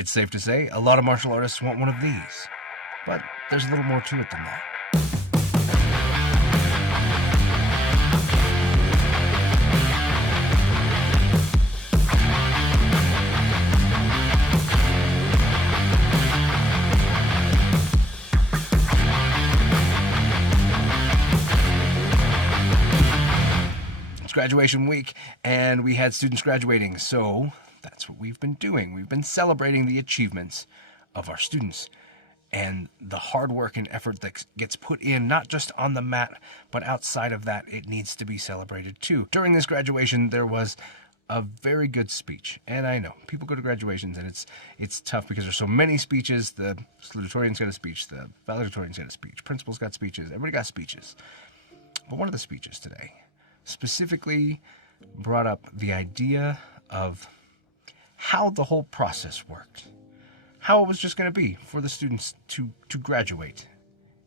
It's safe to say a lot of martial artists want one of these, but there's a little more to it than that. It's graduation week, and we had students graduating, so that's what we've been doing. We've been celebrating the achievements of our students and the hard work and effort that gets put in, not just on the mat, but outside of that, it needs to be celebrated too. During this graduation, there was a very good speech, and I know people go to graduations and it's tough because there's so many speeches. The salutatorian's got a speech, the valedictorian's got a speech, principal's got speeches, everybody got speeches. But one of the speeches today specifically brought up the idea of how the whole process worked, how it was just going to be for the students to graduate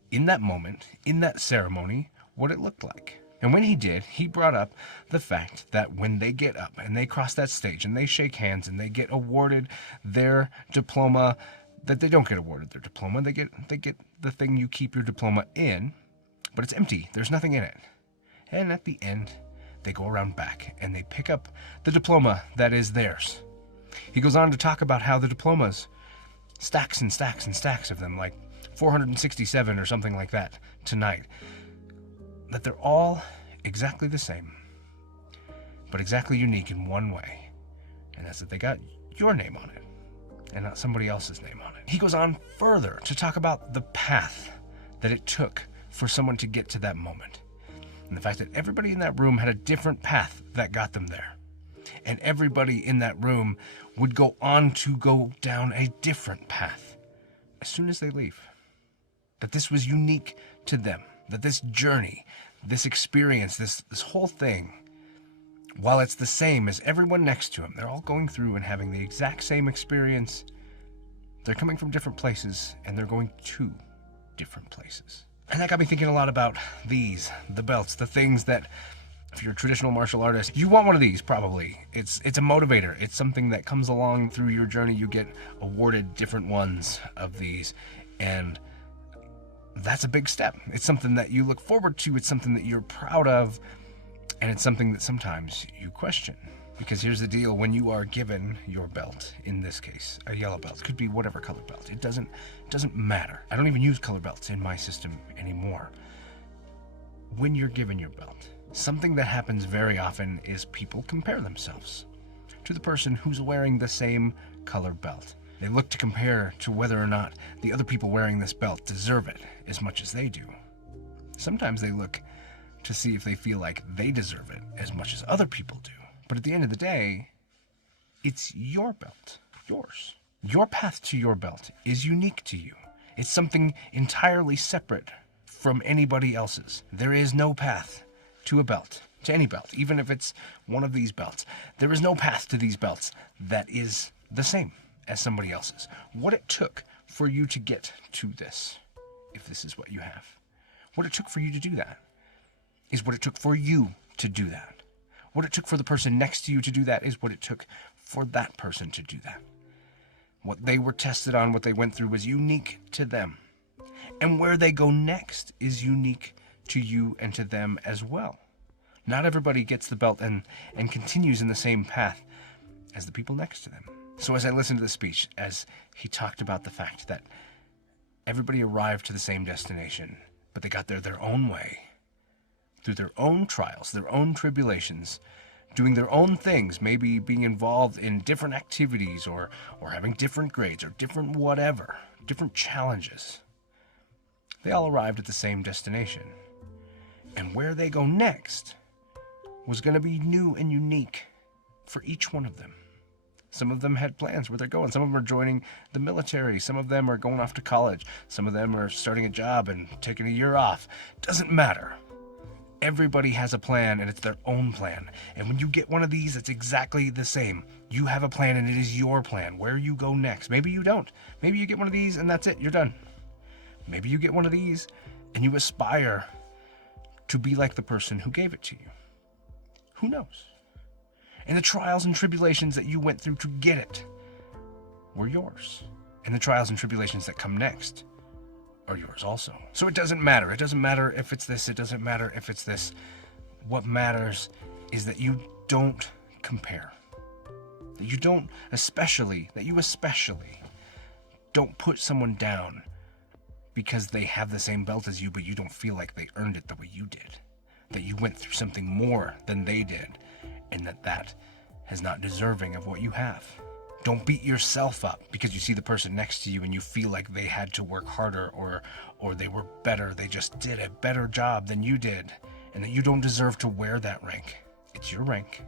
in that moment, in that ceremony, what it looked like. And when he did, he brought up the fact that when they get up and they cross that stage and they shake hands and they get awarded their diploma, that they don't get awarded their diploma, they get the thing you keep your diploma in, but it's empty, there's nothing in it. And at the end, they go around back and they pick up the diploma that is theirs. He goes on to talk about how the diplomas, stacks and stacks and stacks of them, like 467 or something like that tonight, that they're all exactly the same, but exactly unique in one way, and that's that they got your name on it and not somebody else's name on it. He goes on further to talk about the path that it took for someone to get to that moment. And the fact that everybody in that room had a different path that got them there. And everybody in that room would go on to go down a different path as soon as they leave. That this was unique to them. That this journey, this experience, this whole thing, while it's the same as everyone next to them, they're all going through and having the exact same experience, they're coming from different places and they're going to different places. And that got me thinking a lot about these, the belts, the things that, if you're a traditional martial artist, you want one of these probably. It's a motivator. It's something that comes along through your journey. You get awarded different ones of these, and that's a big step. It's something that you look forward to. It's something that you're proud of, and it's something that sometimes you question. Because here's the deal, when you are given your belt, in this case, a yellow belt, could be whatever color belt, it doesn't matter. I don't even use color belts in my system anymore. When you're given your belt, something that happens very often is people compare themselves to the person who's wearing the same color belt. They look to compare to whether or not the other people wearing this belt deserve it as much as they do. Sometimes they look to see if they feel like they deserve it as much as other people do. But at the end of the day, it's your belt, yours. Your path to your belt is unique to you. It's something entirely separate from anybody else's. There is no path to a belt, to any belt, even if it's one of these belts. There is no path to these belts that is the same as somebody else's. What it took for you to get to this, if this is what you have, what it took for you to do that is what it took for you to do that. What it took for the person next to you to do that is what it took for that person to do that. What they were tested on, what they went through was unique to them. And where they go next is unique to you and to them as well. Not everybody gets the belt and continues in the same path as the people next to them. So as I listened to the speech, as he talked about the fact that everybody arrived to the same destination, but they got there their own way, through their own trials, their own tribulations, doing their own things, maybe being involved in different activities or having different grades or different whatever, different challenges. They all arrived at the same destination. And where they go next was going to be new and unique for each one of them. Some of them had plans where they're going. Some of them are joining the military. Some of them are going off to college. Some of them are starting a job and taking a year off. Doesn't matter. Everybody has a plan, and it's their own plan. And when you get one of these, it's exactly the same. You have a plan, and it is your plan. Where you go next. Maybe you don't. Maybe you get one of these, and that's it. You're done. Maybe you get one of these, and you aspire to be like the person who gave it to you. Who knows? And the trials and tribulations that you went through to get it were yours. And the trials and tribulations that come next are yours also. So it doesn't matter. It doesn't matter if it's this. It doesn't matter if it's this. What matters is that you don't compare. That you especially don't put someone down because they have the same belt as you, but you don't feel like they earned it the way you did. That you went through something more than they did, and that is not deserving of what you have. Don't beat yourself up because you see the person next to you and you feel like they had to work harder or they were better, they just did a better job than you did, and that you don't deserve to wear that rank. It's your rank.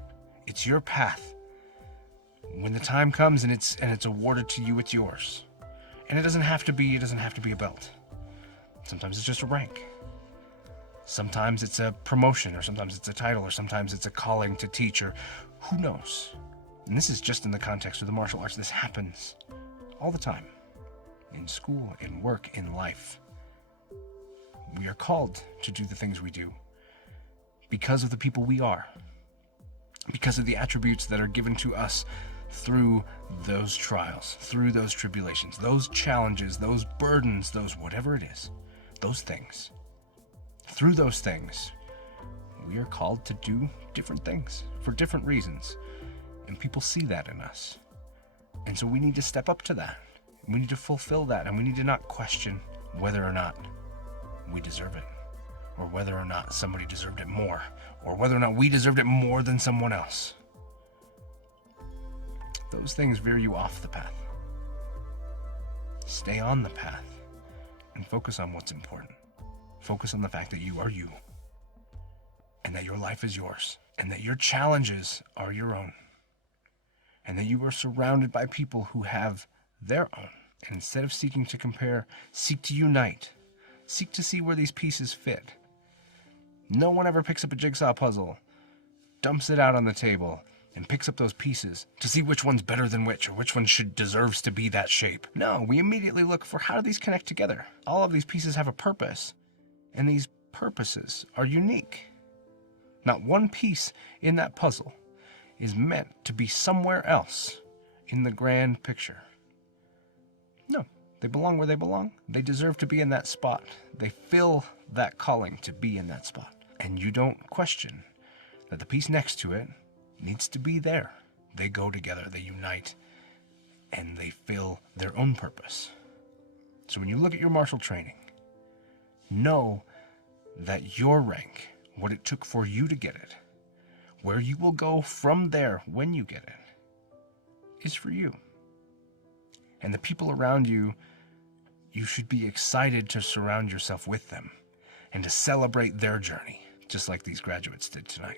It's your path. When the time comes and it's awarded to you, it's yours. And it doesn't have to be a belt. Sometimes it's just a rank. Sometimes it's a promotion, or sometimes it's a title, or sometimes it's a calling to teach, or who knows. And this is just in the context of the martial arts. This happens all the time. In school, in work, in life. We are called to do the things we do because of the people we are. Because of the attributes that are given to us through those trials, through those tribulations, those challenges, those burdens, those whatever it is, those things. Through those things, we are called to do different things for different reasons. And people see that in us. And so we need to step up to that. We need to fulfill that, and we need to not question whether or not we deserve it, or whether or not somebody deserved it more, or whether or not we deserved it more than someone else. Those things veer you off the path. Stay on the path and focus on what's important. Focus on the fact that you are you, and that your life is yours, and that your challenges are your own, and that you are surrounded by people who have their own. And instead of seeking to compare, seek to unite. Seek to see where these pieces fit. No one ever picks up a jigsaw puzzle, dumps it out on the table, and picks up those pieces to see which one's better than which, or which one deserves to be that shape. No, we immediately look for how do these connect together. All of these pieces have a purpose, and these purposes are unique. Not one piece in that puzzle is meant to be somewhere else in the grand picture. No, they belong where they belong. They deserve to be in that spot. They fill that calling to be in that spot. And you don't question that the piece next to it needs to be there. They go together, they unite, and they fill their own purpose. So when you look at your martial training, know that your rank, what it took for you to get it, where you will go from there when you get it, is for you. And the people around you, you should be excited to surround yourself with them and to celebrate their journey, just like these graduates did tonight.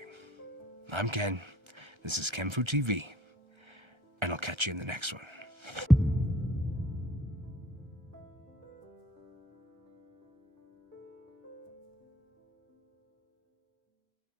I'm Ken. This is kenfuTV, and I'll catch you in the next one.